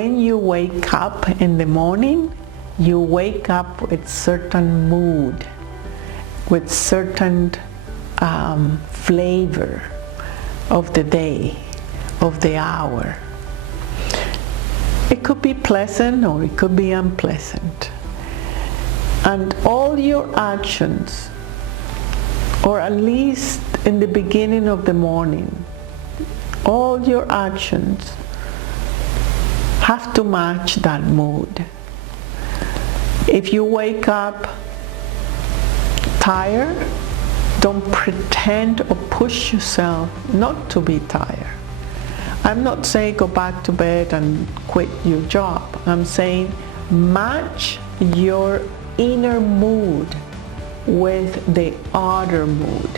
when you wake up in the morning, you wake up with certain mood, with certain flavor of the day, of the hour. It could be pleasant or it could be unpleasant. And all your actions, or at least in the beginning of the morning, all your actions have to match that mood. If you wake up tired, don't pretend or push yourself not to be tired. I'm not saying go back to bed and quit your job. I'm saying match your inner mood with the outer mood.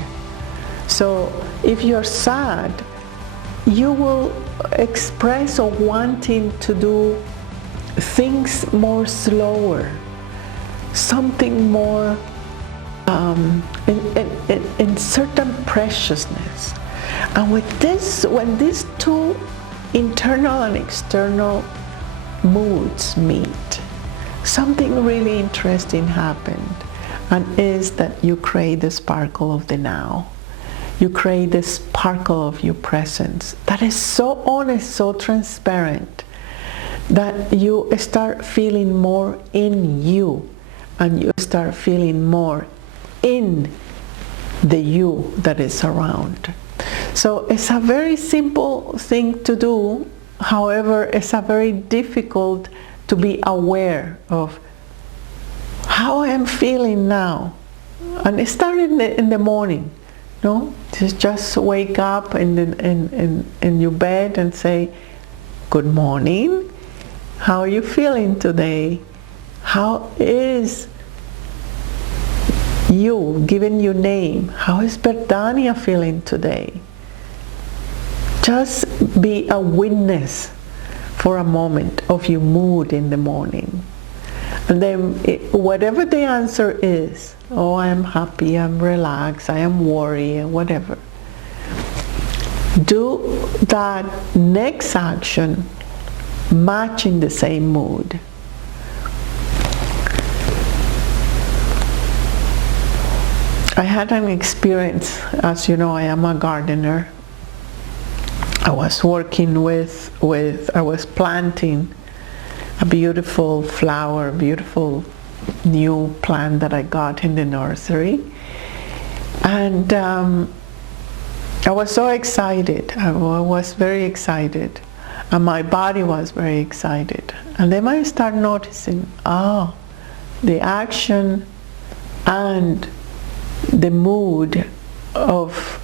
So if you're sad, you will express or wanting to do things more slower, something more in certain preciousness. And with this, when these two internal and external moods meet, something really interesting happened, and is that you create the sparkle of the now. You create the sparkle of your presence that is so honest, so transparent, that you start feeling more in you, and you start feeling more in the you that is around. So it's a very simple thing to do. However, it's a very difficult to be aware of how I'm feeling now. And it started in the morning. No, just wake up in your bed and say, good morning. How are you feeling today? How is you, given your name? How is Berdhanya feeling today? Just be a witness for a moment of your mood in the morning. And then whatever the answer is, oh, I'm happy, I'm relaxed, I am worried, whatever. Do that next action matching the same mood. I had an experience, as you know, I am a gardener. I was working I was planting a beautiful flower, beautiful new plant that I got in the nursery. And I was so excited. I was very excited. And my body was very excited. And then I started noticing, the action and the mood of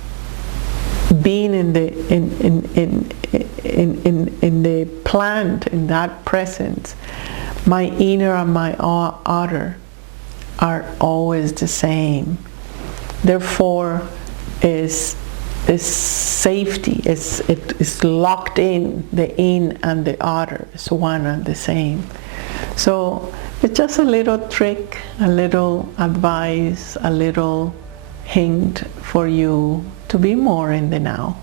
being in the plant, in that presence, my inner and my outer are always the same. Therefore, is safety. It's locked in. The in and the outer is one and the same. So it's just a little trick, a little advice, a little hint for you to be more in the now.